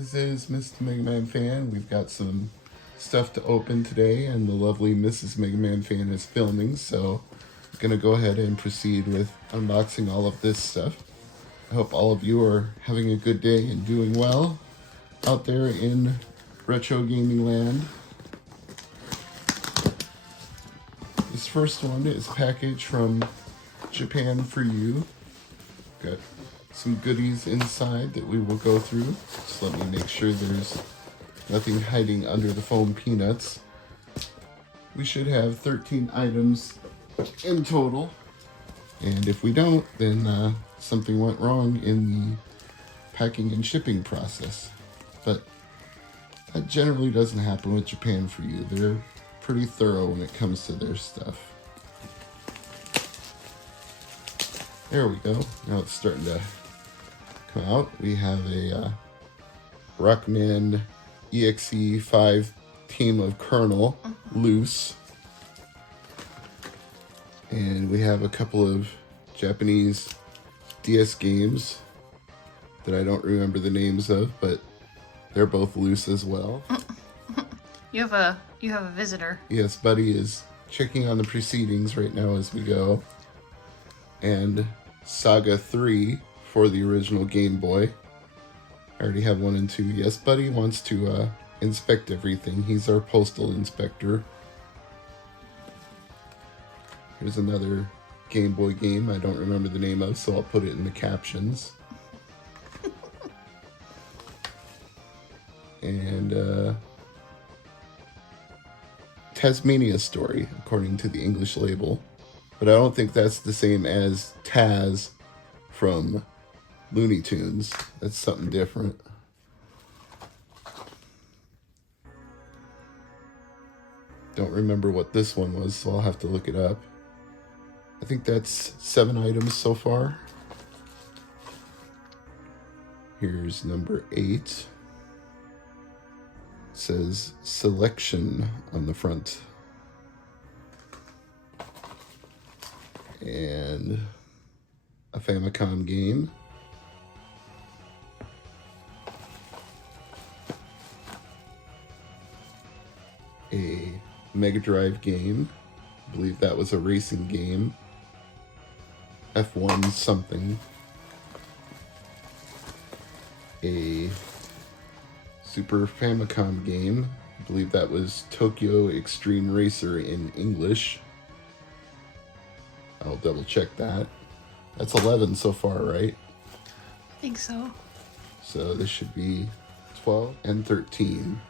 This is Mr. MegaManFan. We've got some stuff to open today, and the lovely Mrs. MegaManFan is filming, so I'm going to go ahead and proceed with unboxing all of this stuff. I hope all of you are having a good day and doing well out there in retro gaming land. This first one is packaged from Japan for you. Got some goodies inside that we will go through. Just let me make sure there's nothing hiding under the foam peanuts. We should have 13 items in total. And if we don't, then something went wrong in the packing and shipping process. But that generally doesn't happen with Japan for you. They're pretty thorough when it comes to their stuff. There we go. Now it's starting to come out. We have a Rockman EXE5 Team of Colonel loose. And we have a couple of Japanese DS games that I don't remember the names of, but they're both loose as well. You have a visitor. Yes, Buddy is checking on the proceedings right now as we go. And Saga 3 for the original Game Boy. I already have 1 and 2. Yes, Buddy wants to inspect everything. He's our postal inspector. Here's another Game Boy game I don't remember the name of, so I'll put it in the captions. And Tasmania Story, according to the English label. But I don't think that's the same as Taz from Looney Tunes. That's something different. Don't remember what this one was, so I'll have to look it up. I think that's 7 items so far. Here's number 8. It says selection on the front. And a Famicom game. A Mega Drive game. I believe that was a racing game. F1 something. A Super Famicom game. I believe that was Tokyo Extreme Racer in English. I'll double check that. That's 11 so far, right? I think so. So this should be 12 and 13.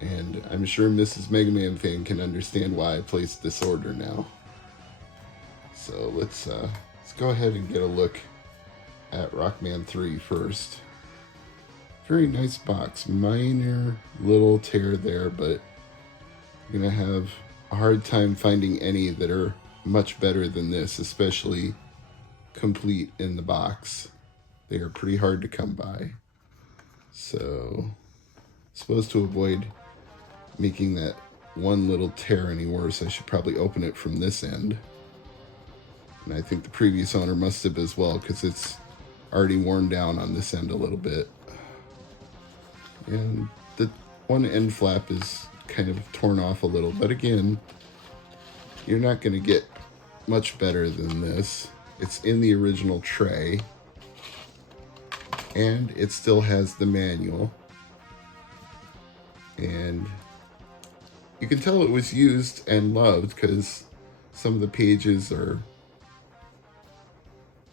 And I'm sure Mrs. MegaManFan can understand why I placed this order now. So let's go ahead and get a look at Rockman 3 first. Very nice box. Minor little tear there, but you're gonna have a hard time finding any that are much better than this, especially complete in the box. They are pretty hard to come by. So, supposed to avoid making that one little tear any worse, I should probably open it from this end. And I think the previous owner must have as well, because it's already worn down on this end a little bit. And the one end flap is kind of torn off a little, but again, you're not going to get much better than this. It's in the original tray, and it still has the manual. And you can tell it was used and loved because some of the pages are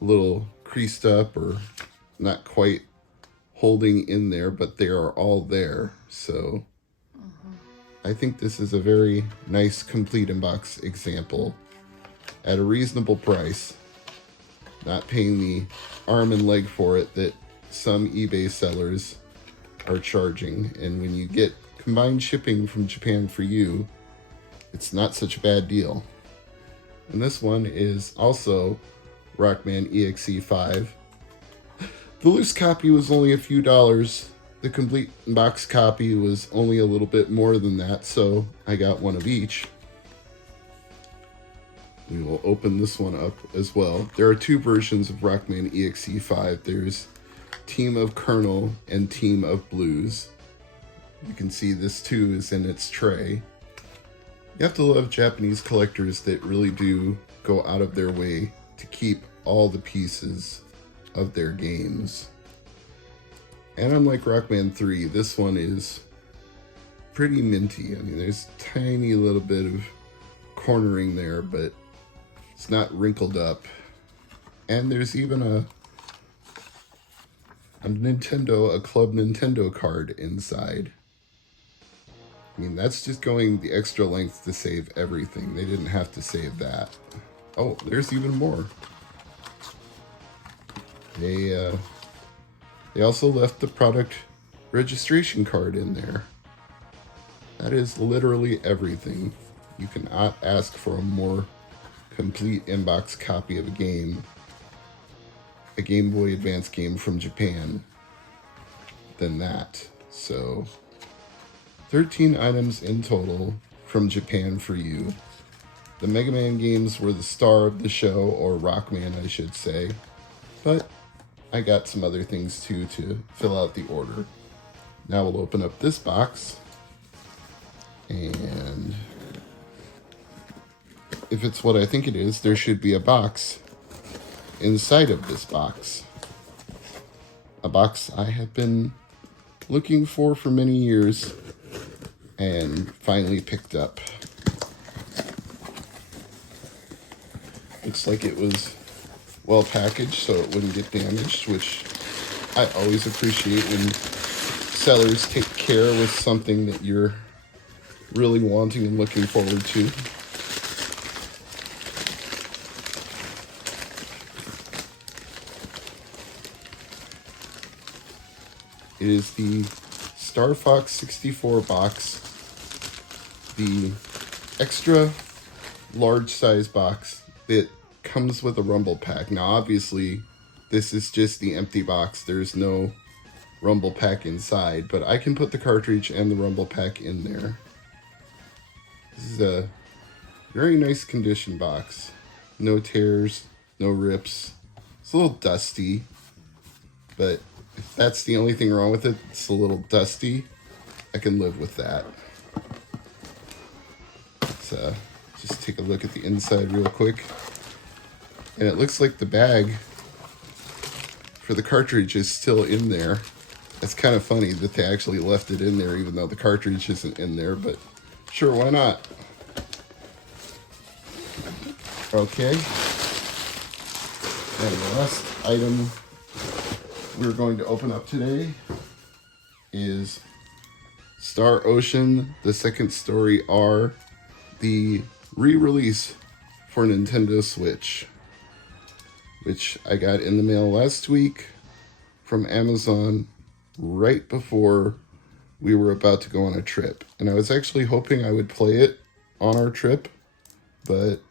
a little creased up or not quite holding in there, but they are all there. So I think this is a very nice complete in-box example at a reasonable price, not paying the arm and leg for it that some eBay sellers are charging. And when you get combined shipping from Japan for you, it's not such a bad deal. And this one is also Rockman EXE5. The loose copy was only a few dollars. The complete box copy was only a little bit more than that, so I got one of each. We will open this one up as well. There are 2 versions of Rockman EXE5. There's Team of Colonel and Team of Blues. You can see this too is in its tray. You have to love Japanese collectors that really do go out of their way to keep all the pieces of their games. And unlike Rockman 3, this one is pretty minty. I mean, there's a tiny little bit of cornering there, but it's not wrinkled up. And there's even a Club Nintendo card inside. I mean, that's just going the extra length to save everything. They didn't have to save that. Oh, there's even more. They also left the product registration card in there. That is literally everything. You cannot ask for a more complete inbox copy of a Game Boy Advance game from Japan, than that. So, 13 items in total from Japan for you. The Mega Man games were the star of the show, or Rockman I should say, but I got some other things too to fill out the order. Now we'll open up this box, and if it's what I think it is, there should be a box inside of this box. A box I have been looking for many years and finally picked up. Looks like it was well packaged so it wouldn't get damaged, which I always appreciate when sellers take care with something that you're really wanting and looking forward to. It is the Star Fox 64 box, the extra large size box that comes with a rumble pack. Now obviously this is just the empty box, there's no rumble pack inside, but I can put the cartridge and the rumble pack in there. This is a very nice condition box. No tears, no rips. It's a little dusty, but if that's the only thing wrong with it, it's a little dusty, I can live with that. Let's just take a look at the inside real quick. And it looks like the bag for the cartridge is still in there. It's kind of funny that they actually left it in there even though the cartridge isn't in there, but sure, why not? Okay. And the last item we're going to open up today is Star Ocean, the Second Story R, the re-release for Nintendo Switch, which I got in the mail last week from Amazon right before we were about to go on a trip. And I was actually hoping I would play it on our trip, but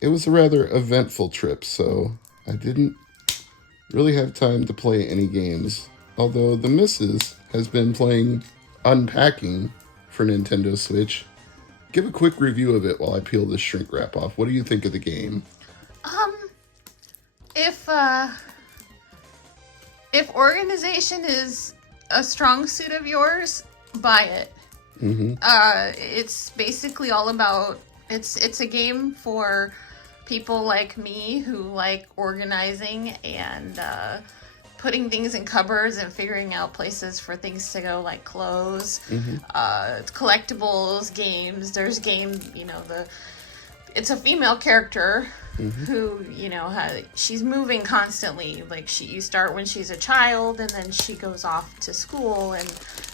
it was a rather eventful trip, so I didn't really have time to play any games. Although the missus has been playing Unpacking for Nintendo Switch. Give a quick review of it while I peel this shrink wrap off. What do you think of the game? If organization is a strong suit of yours, buy it. Mm-hmm. It's basically all about, it's a game for people like me who like organizing and putting things in cupboards and figuring out places for things to go, like clothes, collectibles, games. There's game, it's a female character who, she's moving constantly. Like you start when she's a child, and then she goes off to school and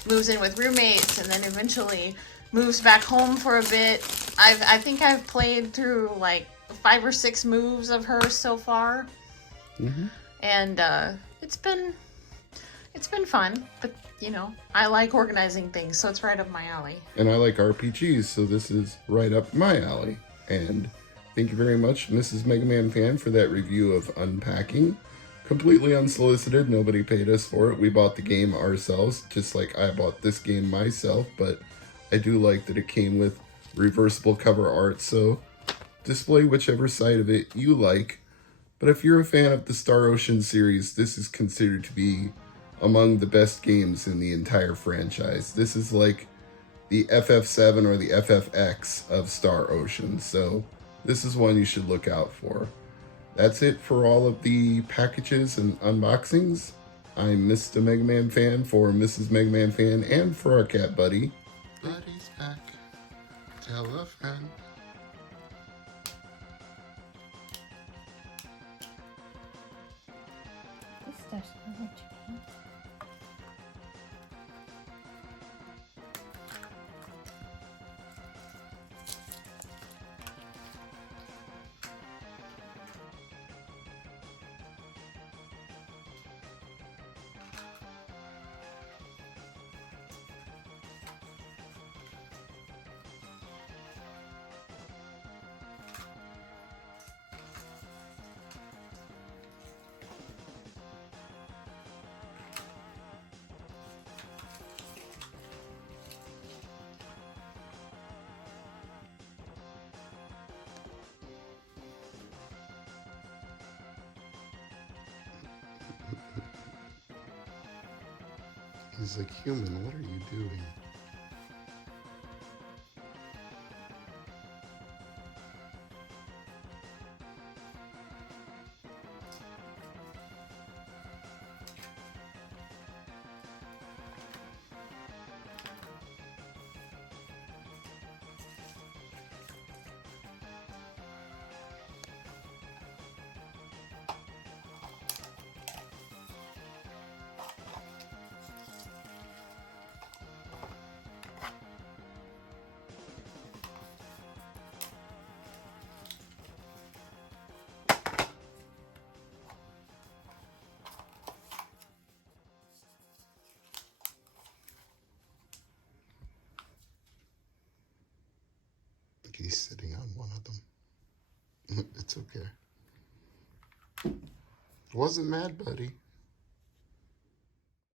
moves in with roommates, and then eventually moves back home for a bit. I think I've played through like 5 or 6 moves of her so far, and it's been fun. But I like organizing things, so it's right up my alley. And I like RPGs, so this is right up my alley. And thank you very much, Mrs. MegaManFan, for that review of Unpacking. Completely unsolicited, nobody paid us for it. We bought the game ourselves, just like I bought this game myself, but I do like that it came with reversible cover art, so display whichever side of it you like But if you're a fan of the Star Ocean series, this is considered to be among the best games in the entire franchise. This is like the FF7 or the FFX of Star Ocean, so this is one you should look out for. That's it for all of the packages and unboxings. I'm Mr. MegaManFan for Mrs. MegaManFan and for our cat buddy. Buddy's back. Tell a friend. This stuff's really cheap. He's like, human, what are you doing? He's sitting on one of them. It's okay. Wasn't mad, buddy.